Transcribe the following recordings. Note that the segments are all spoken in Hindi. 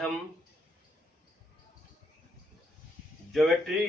हम ज्योमेट्री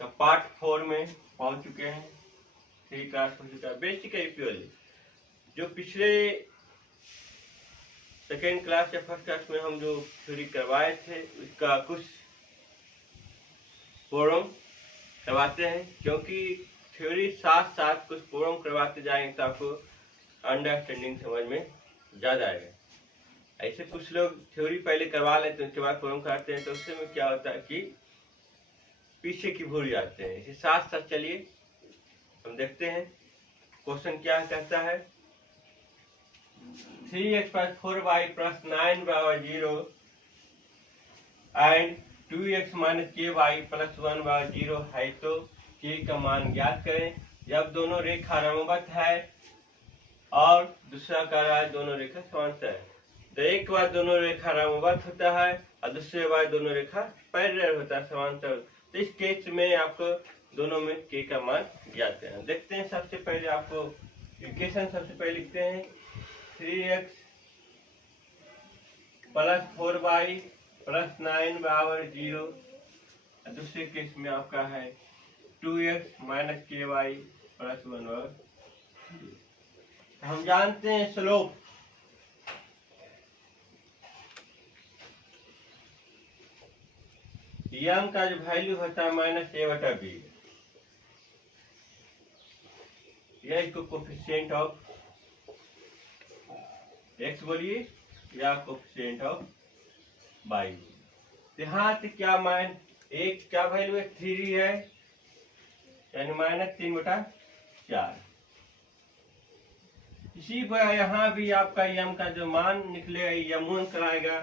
का पार्ट 4 में पहुंच चुके हैं। 3 क्लास हो चुका है। बेसिक एपीओली जो पिछले सेकेंड क्लास या फर्स्ट क्लास में हम जो थ्योरी करवाए थे उसका कुछ प्रॉब्लम करवाते हैं, क्योंकि थ्योरी साथ साथ कुछ प्रॉब्लम करवाते जाएंगे तो आपको अंडरस्टैंडिंग समझ में ज़्यादा आएगा। ऐसे कुछ लोग थ्योरी पहले करवा लेते हैं, उसके बाद प्रॉब्लम कराते हैं, तो उससे में क्या होता है कि पीछे की भूल जाते हैं। इसे साथ साथ चलिए हम देखते हैं क्वेश्चन क्या कहता है। 3x + 4y + 9 = 0 and 2x - ky + 1 = 0 है, तो k का मान ज्ञात करें। जब दोनों रेखा लंबवत है और दूसरा कह रहा है दोनों रेखा समांतर है, तो एक बार दोनों रेखा लंबवत होता है और दूसरे बार दोनों रेखा पैरेलल होता है, समांतर। तो इस केस में आपको दोनों में k का मान ज्ञात करना। देखते हैं सबसे पहले आपको इक्वेशन सबसे पहले लिखते हैं 3x + 4y + 9 = 0। दूसरे केस में आपका है 2x - ky + 1 = 0। हम जानते हैं स्लोप यम का जो वैल्यू होता है -a/b, यह इसको कोफिशिएंट ऑफ x बोलिए या कोफिशिएंट ऑफ y। यहाँ से क्या मान एक क्या वैल्यू है 3 है, यानी -3/4। इसी पर यहाँ भी आपका यम का जो मान निकलेगा यम1 कराएगा,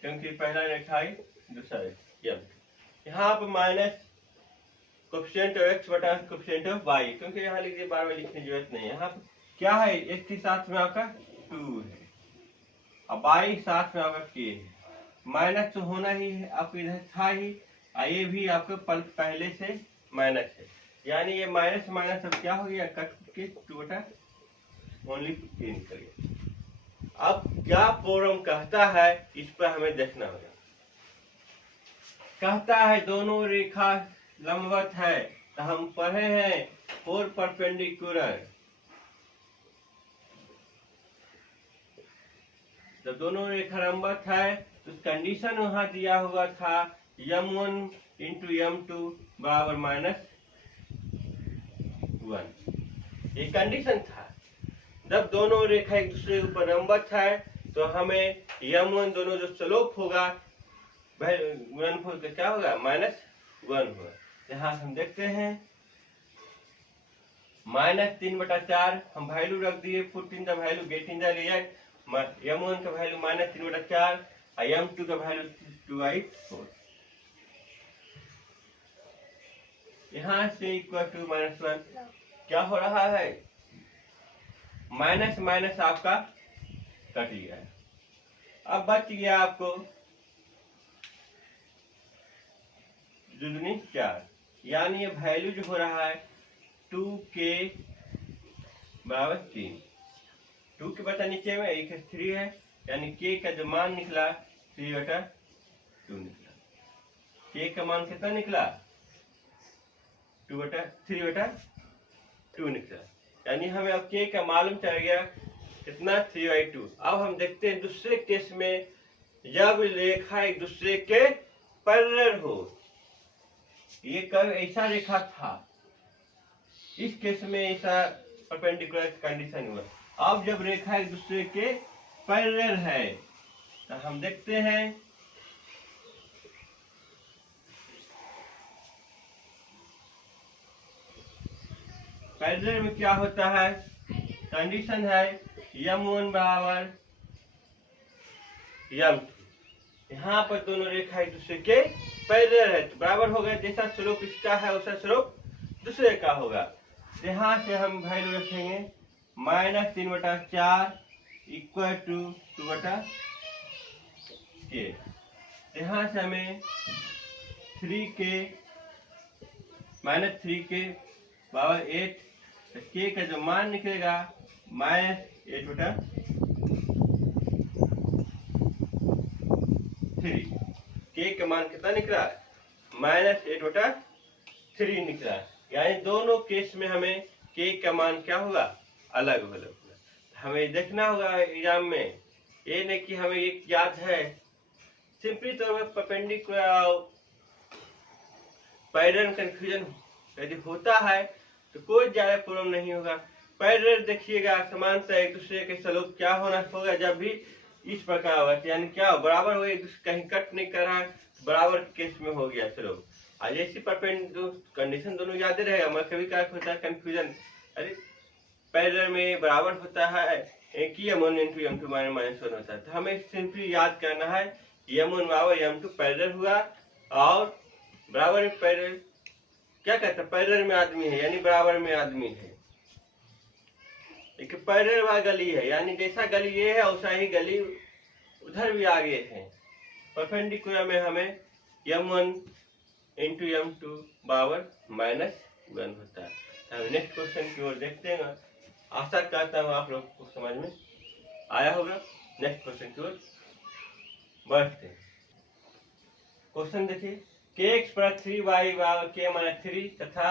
क्योंकि पहला रेखा है दूसरा यम। यहाँ पर माइनस कोफिशिएंट ऑफ x बटा कोफिशिएंट ऑफ y, क्योंकि यहाँ लिखिए बार बार लिखने की जरूरत नहीं है। यहाँ पर क्या है x के साथ में आपका 2 है और y साथ में आपका k है। माइनस तो होना ही है, आपको इधर था ही, ये भी आपको पहले से माइनस है, यानी ये माइनस माइनस अब क्या हो गया कट के 2/k निकल गया। अब क्या प्रॉब्लम कहता है इस पर हमें देखना होगा। कहता है दोनों रेखा लंबवत है, तो हम पढ़े हैं 4 परपेंडिकुलर। जब दोनों रेखा लंबवत है तो कंडीशन वहां दिया हुआ था m1 × m2 = -1। ये कंडीशन था। जब दोनों रेखा एक दूसरे के ऊपर लंबवत है तो हमें m1 दोनों जो स्लोप होगा गुणनफल का क्या होगा -1 होगा। यहाँ हम देखते हैं -3/4 हम वैल्यू रख दिए, put in the value, get in the result. m1 का वैल्यू -3/4 और m2 का वैल्यू 2/4। यहाँ से इक्वल टू -1 क्या हो रहा है, माइनस माइनस आपका कट गया है। अब बच गया आपको 2 - 4, यानी ये वैल्यू जो हो रहा है 2k = 3। 2 के बता नीचे में एक 3 है, यानी k का जो मान निकला 3/2 निकला। k का मान कितना निकला 3/2 निकला, यानी हमें अब k का मालूम चल गया कितना 3/2। अब हम देखते हैं दूसरे केस में जब रेखा एक दूसरे के पैरेलल हो। ये कब ऐसा रेखा था, इस केस में ऐसा परपेंडिकुलर कंडीशन हुआ। अब जब रेखा एक दूसरे के पैरेलल है तो हम देखते हैं पैरेलल में क्या होता है, कंडीशन है m1 = m2। यहाँ पर दोनों रेखा एक दूसरे के पैरेलल है तो बराबर हो गया, जैसा स्लोप इसका है वैसा स्लोप दूसरे का होगा। यहाँ से हम वैल्यू रखेंगे -3/4 = 2/k। यहाँ से हमें 3k -3k / 8, तो k का जो मान निकलेगा -8/। के का मान कितना निकला, -8/3 निकला। यानी दोनों केस में हमें के का मान क्या होगा, अलग होगा। हमें देखना होगा एग्जाम में, ये नहीं कि हमें एक याद है, सिंपली तौर पर परपेंडिकुलर पैरेलल कंफ्यूजन यदि होता है तो कोई ज्यादा प्रॉब्लम नहीं होगा। पैरेलल देखिएगा, समांतर एक दूसरे के सलूक क्या होना होगा जब भी इस प्रकार होगा, यानी क्या बराबर हो, एक दूसरे कहीं कट नहीं कर रहा है, बराबर केस में हो गया सलूक। आज ऐसी परपेंडिकुलर कंडीशन दोनों याद रहेगा, मैं कभी क्या होता है कंफ्यूजन, अरे पैरेलल में बराबर होता है एक ही m1 × m2 -1 होता है। तो हमें सिंपली याद करना है m1 बराबर m2 पैरेलल हुआ, और बराबर में पैरेलल क्या कहता है, पैरेलल में आदमी है यानी बराबर में आदमी है। एक पैरेलल वाला गली है, यानी जैसा गली ये है वैसा ही गली उधर भी आगे है। परपेंडिकुलर में हमें m1 × m2 बराबर -1 होता है। हम नेक्स्ट क्वेश्चन की ओर देखते हैं। आशा करता हूँ आप लोग को समझ में आया होगा। नेक्स्ट क्वेश्चन की ओर बढ़ते हैं। क्वेश्चन देखिए, kx + 3y = k - 3 तथा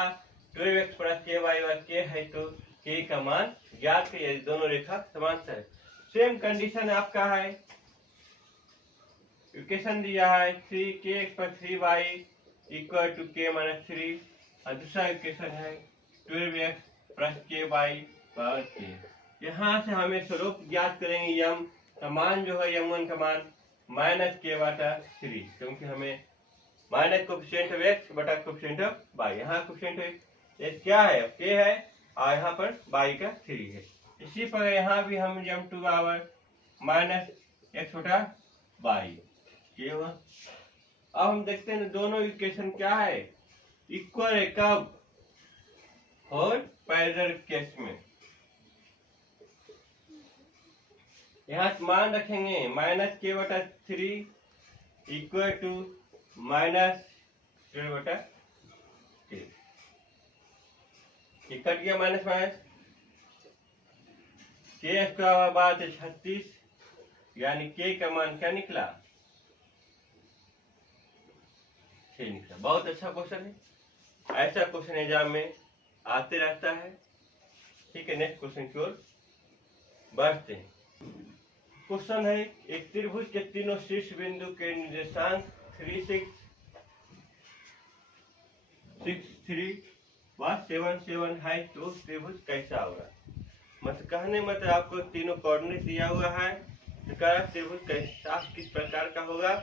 12x + ky = k है तो k का मान ज्ञात करिए। दोनों रेखा समांतर है। सेम कंडीशन आपका है, इक्वेशन दिया है 3kx + 3y = k - 3 और दूसरा इक्वेशन है 12x + ky = k। यहाँ से हमें स्वरूप ज्ञात करेंगे, यम का मान जो है m1 का मान -k/3, क्योंकि हमें माइनस कोफिशिएंट ऑफ x बटा कोफिशिएंट ऑफ y, यहाँ कोफिशिएंट ऑफ x क्या है, k है, और यहाँ पर y का 3 है। इसी पर यहाँ भी हम m2 बराबर -x/y के हुआ। अब हम देखते हैं दोनों इक्वेशन क्या है, इक्वल है कब, और पैरेलल केस में। यहाँ मान रखेंगे -k/3 = -12/3, ये कट गया माइनस माइनस, k² 36, यानी k का मान क्या निकला, 6 निकला। बहुत अच्छा क्वेश्चन है, ऐसा क्वेश्चन एग्जाम में आते रहता है। ठीक है, नेक्स्ट क्वेश्चन की ओर बढ़ते हैं। क्वेश्चन है, एक त्रिभुज के तीनों शीर्ष बिंदु के निर्देशांक 3, 6, 6, 3 व 7, 7 है तो त्रिभुज कैसा होगा। मतलब कहने मतलब आपको तीनों कोऑर्डिनेट दिया हुआ है, त्रिभुज कैसा किस प्रकार का होगा,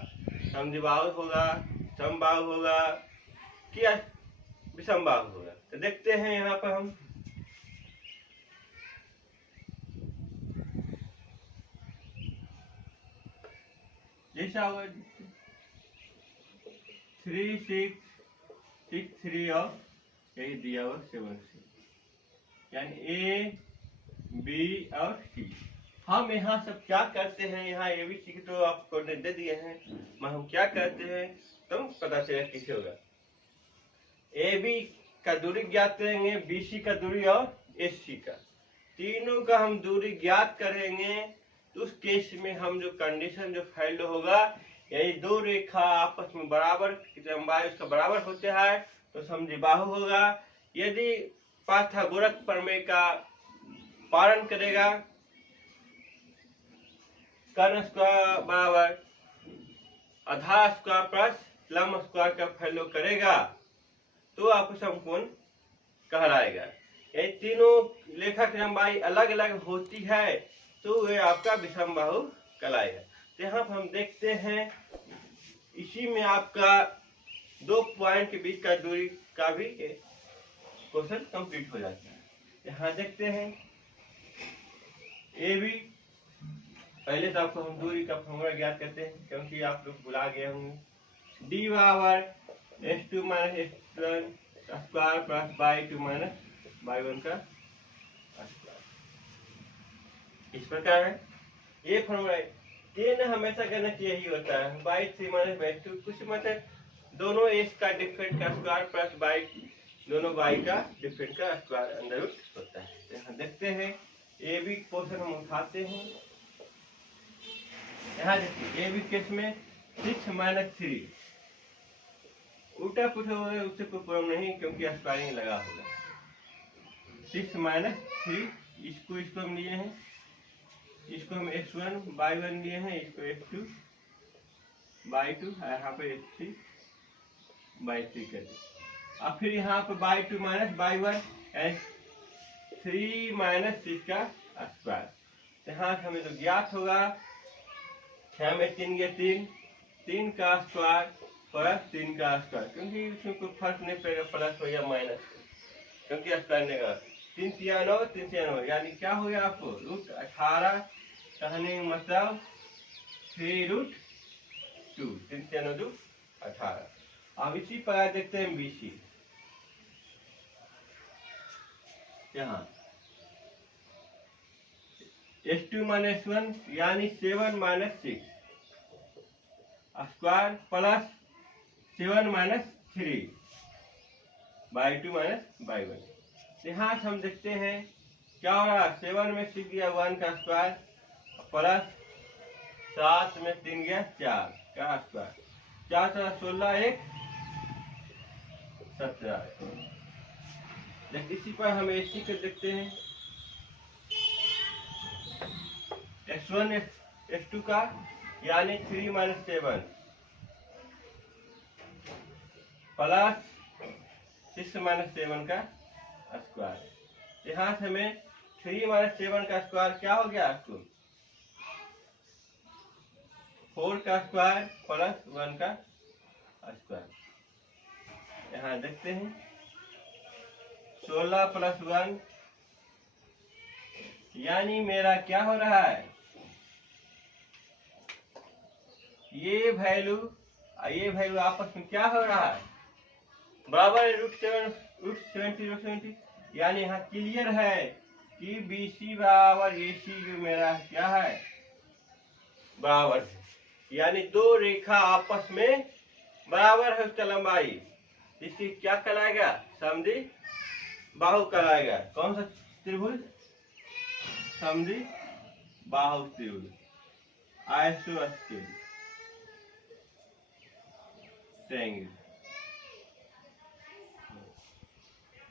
समद्विबाहु होगा, समबाहु होगा, क्या विषमबाहु होगा। तो देखते हैं यहाँ पर हम जैसा होगा 3, 6, 6, 3 और यही दिया हुआ 7, 6, यानी A, B और C। हम यहाँ सब क्या करते हैं, यहाँ ABC की तो आपको दे दिए हैं, मैं हम क्या करते हैं तो पता चलेगा कैसे होगा। AB का दूरी ज्ञात करेंगे, BC का दूरी और SC का, तीनों का हम दूरी ज्ञात करेंगे। तो उस केस में हम जो कंडीशन जो फॉलो होगा, यही दो रेखा आपस में बराबर लंबाई उसका बराबर होते हैं तो समद्विबाहु होगा। यदि पाइथागोरस प्रमेय का पालन करेगा, कर्ण स्क्वायर बराबर आधार स्क्वायर प्लस लंब स्क्वायर का फॉलो करेगा तो आपको समकोण कहलाएगा। ये तीनों रेखा की लंबाई अलग अलग होती है तो वे आपका विषमबाहु कहलाएगा। तो यहाँ पर हम देखते हैं, इसी में आपका 2 पॉइंट के बीच का दूरी का भी क्वेश्चन कंप्लीट हो जाता है। यहाँ देखते हैं ए बी, पहले तो आपको हम दूरी का फॉर्मूला ज्ञात करते हैं क्योंकि आप लोग भुला गए होंगे, डी बराबर s2 - s1 square plus y2 - y1 का स्क्वायर, इस प्रकार है ये फॉर्मूला। ये ना हमेशा गणित यही होता है, y3 - y2 कुछ मतलब दोनों s का डिफरेंट का स्क्वायर प्लस y दोनों y का डिफरेंट का स्क्वायर अंडर रूट होता है। तो यहाँ देखते हैं ए बी क्वेश्चन हम उठाते हैं। यहाँ देखिए ए बी केस में 6 माइनस 3 उल्टा पुट हो गया, उससे कोई प्रॉब्लम नहीं क्योंकि स्क्वायरिंग लगा होगा। 6 माइनस 3 इसको हम लिए हैं, इसको हम x1/1 लिए हैं, इसको x2/2 यहाँ पे x3/3 कर दिए। अब फिर यहाँ पे बाई 2 माइनस बाई 1 3 माइनस 6 का स्क्वायर। यहाँ से हमें तो ज्ञात होगा 6 में 3 गया 3 का स्क्वायर प्लस 3 का स्क्वायर, क्योंकि इसमें कोई फर्क नहीं पड़ेगा प्लस हो या माइनस, क्योंकि स्क्वायर नहीं का 3 3 9 3 3 9 यानी क्या हो गया आपको √18 कहने का मतलब 3√2 3 3 2 18। अब इसी पर देखते हैं BC। यहाँ S2 माइनस 1 यानी 7 minus 6 square plus 7 minus 3/2 minus by 1। यहाँ से हम देखते हैं क्या हो रहा है, 7 में 6 गया 1 का स्क्वायर प्लस 7 में 3 गया 4 का स्क्वायर, 4 16 1 17। इसी पर हम AC को देखते हैं, S1 S2 का यानी 3 माइनस 7 प्लस 6 माइनस 7 का स्क्वायर। यहाँ से हमें 3 माइनस 7 का स्क्वायर क्या हो गया आपको 4 का स्क्वायर प्लस 1 का स्क्वायर। यहाँ देखते हैं 16 प्लस 1 यानी मेरा क्या हो रहा है, ये वैल्यू आपस में क्या हो रहा है बराबर है √70 यानी यहाँ क्लियर है कि BC बराबर AC जो मेरा क्या है बराबर है, यानी दो रेखा आपस में बराबर है उसका लंबाई, इसकी क्या कहलाएगा समद्वि बाहु कहलाएगा। कौन सा त्रिभुज, समद्वि बाहु त्रिभुज आइसोस्केल ट्रायंगल।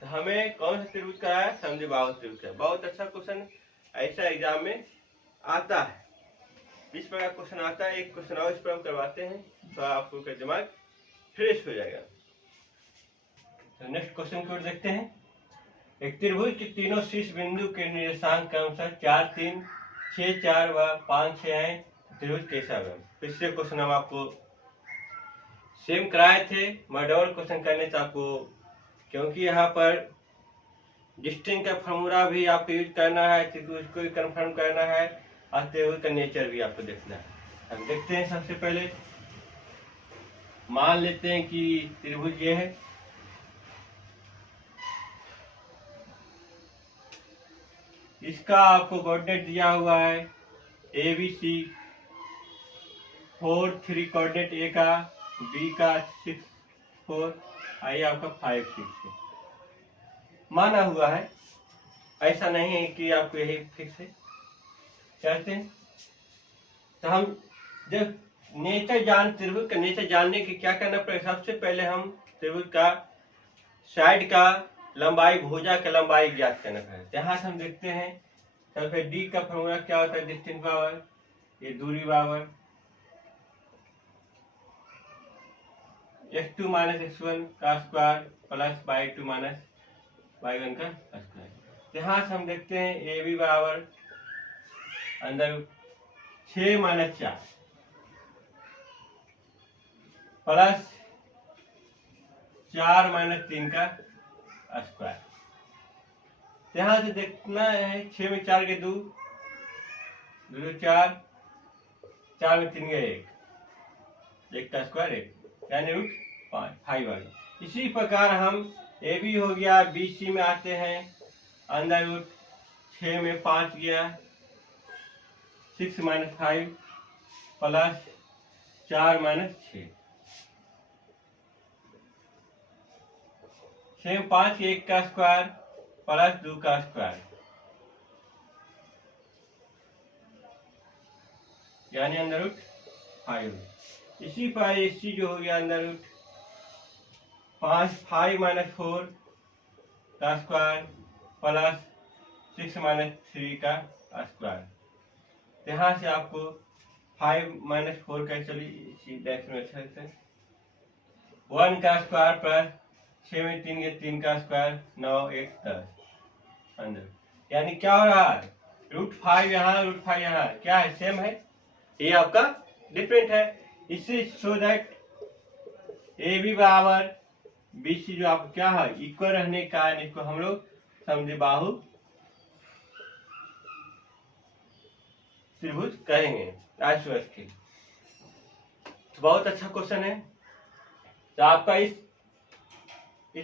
तो हमें कौन सा त्रिभुज का है, समद्वि बाहु त्रिभुज का। बहुत अच्छा क्वेश्चन ऐसा एग्जाम में आता है, इस प्रकार क्वेश्चन आता है। एक क्वेश्चन और इस पर हम करवाते हैं तो आपको का दिमाग फ्रेश हो जाएगा। तो नेक्स्ट क्वेश्चन की ओर देखते हैं। एक त्रिभुज के तीनों शीर्ष बिंदु के निर्देशांक के अनुसार 4 3 6 4 व 5 6 है, त्रिभुज कैसा है। पिछले क्वेश्चन हम आपको सेम कराए थे, मैं डबल क्वेश्चन करने से आपको, क्योंकि यहाँ पर डिस्टेंस का फॉर्मूला भी आपको यूज करना है, त्रिभुज को भी कंफर्म करना है और त्रिभुज का नेचर भी आपको देखना है। हम देखते हैं सबसे पहले मान लेते हैं कि त्रिभुज ये है, इसका आपको कोऑर्डिनेट दिया हुआ है ABC 4 3 कोऑर्डिनेट A का, B का 6 4, आई आपका 5 6 है, माना हुआ है, ऐसा नहीं है कि आपको यही फिक्स है। चाहते हैं तो हम जब त्रिभुज का नेचर जानने के क्या करना पड़ेगा, सबसे पहले हम त्रिभुज का साइड का लंबाई भुजा का लंबाई ज्ञात करना है। यहाँ से हम देखते हैं सबसे D का फॉर्मूला क्या होता है, डिस्टेंस बराबर ये दूरी बराबर x2 माइनस x1 का square plus y2 minus y1 का स्क्वायर। यहाँ से हम देखते हैं AB बराबर अंदर 6 माइनस 4 प्लस 4 माइनस 3 का स्क्वायर। यहाँ से देखना है 6 में 4 के 2 2 4 4 में 3 के 1 का स्क्वायर 1 यानी √5। इसी प्रकार हम AB हो गया, BC में आते हैं अंदर √6 में 5 गया 6 माइनस 5 प्लस 4 माइनस 6 6 5 1 का स्क्वायर प्लस 2 का स्क्वायर यानी अंदर √5। इसी पर इसी जो हो गया अंदर रूट 5 माइनस 4 का स्क्वायर प्लस 6 माइनस 3 का स्क्वायर। यहाँ से आपको 5 माइनस 4 का चलिए इसी डायरेक्शन में अच्छे से 1 का स्क्वायर प्लस 6 में 3 के 3 का स्क्वायर 9 1 10 अंदर। यानी क्या हो रहा है, √5 यहाँ √5 यहाँ क्या है, सेम है, ये आपका डिफरेंट है। इसी सो दैट ए बी बराबर बी सी जो आपको क्या है इक्वल रहने का कारण इसको हम लोग समझे बाहु त्रिभुज कहेंगे आइसोसेलेस के। तो बहुत अच्छा क्वेश्चन है। तो आपका इस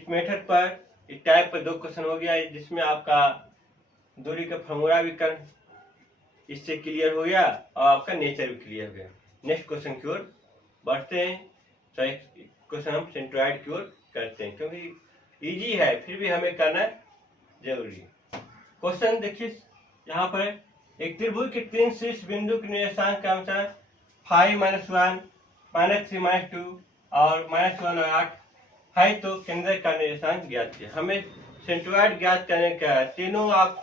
मेथड पर इस टाइप पर 2 क्वेश्चन हो गया, जिसमें आपका दूरी का फॉर्मूला भी कर इससे क्लियर हो गया और आपका नेचर भी क्लियर हो गया। नेक्स्ट क्वेश्चन की ओर बढ़ते हैं। तो एक क्वेश्चन हम सेंट्रॉइड की ओर करते हैं, क्योंकि इजी है फिर भी हमें करना जरूरी है। क्वेश्चन देखिए यहाँ पर एक त्रिभुज के 3 शीर्ष बिंदु के निर्देशांक के अनुसार 5 -1 -3 -2 और -1 और 8 है, तो केंद्र का निर्देशांक ज्ञात है। हमें सेंट्रॉइड ज्ञात करने का तीनों आप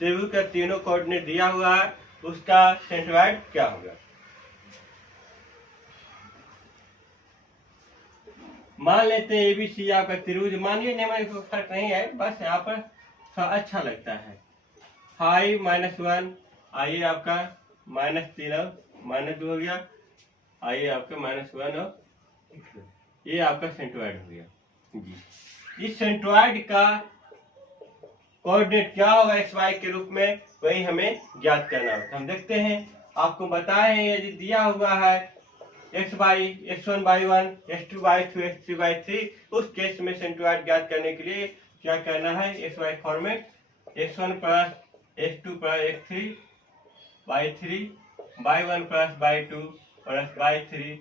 त्रिभुज का तीनों कोऑर्डिनेट दिया हुआ है, उसका सेंट्रॉइड क्या होगा। मान लेते हैं एबीसी आपका त्रिभुज, मानिए नहीं कोई फर्क नहीं है, बस यहाँ पर थोड़ा अच्छा लगता है। 5 -1 आइए आपका -3 और -2 हो गया, आइए आपका -1 और ये आपका सेंट्रॉइड हो गया जी। इस सेंट्रॉइड का कोऑर्डिनेट क्या होगा एक्स वाई के रूप में, वही हमें ज्ञात करना होगा। हम देखते हैं, आपको बताए यदि दिया हुआ है x1/1 x2/2 x3/3, उस केस में सेंट्रॉइड ज्ञात करने के लिए क्या करना है, x Y format x1 + x2 + x3/3 y1 + y2 + y3/3।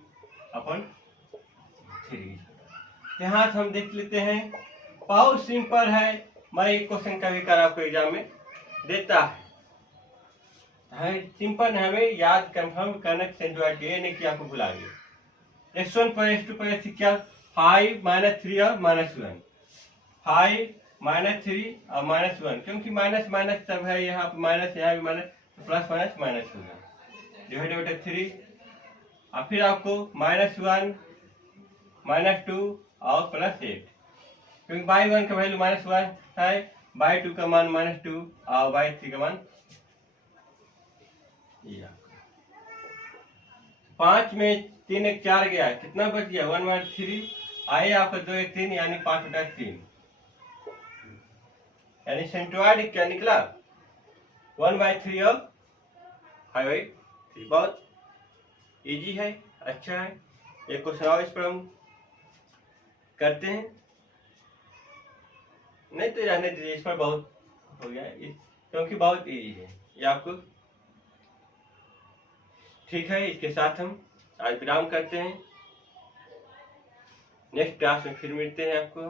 यहाँ से हम देख लेते हैं, बहुत सिंपल है। मैं एक क्वेश्चन का भी कर आपको एग्जाम में देता है सिंपल है, हमें याद कंफर्म करना सेंट्रॉइड, ये नहीं कि आपको भुला गया। x1 पर x2 पर x क्या 5 -3 और -1, 5 -3 और -1, क्योंकि माइनस माइनस सब है, यहाँ पर माइनस यहाँ भी माइनस, प्लस माइनस माइनस होगा डिवाइडेड 3। और फिर आपको -1 -2 और +8, क्योंकि y1 का वैल्यू -1 है, y2 का मान -2 और y3 का मान 5 में 3 1 4 गया, कितना बच गया 1/3। आइए आपका 2 1 3 यानी 5/3, यानी सेंट्रॉइड क्या निकला 1/3 और 5/3। बहुत इजी है, अच्छा है। एक क्वेश्चन और इस पर हम करते हैं, नहीं तो रहने दीजिए, इस पर बहुत हो गया क्योंकि बहुत इजी है ये आपको। ठीक है, इसके साथ हम आज विराम करते हैं। नेक्स्ट क्लास में फिर मिलते हैं आपको।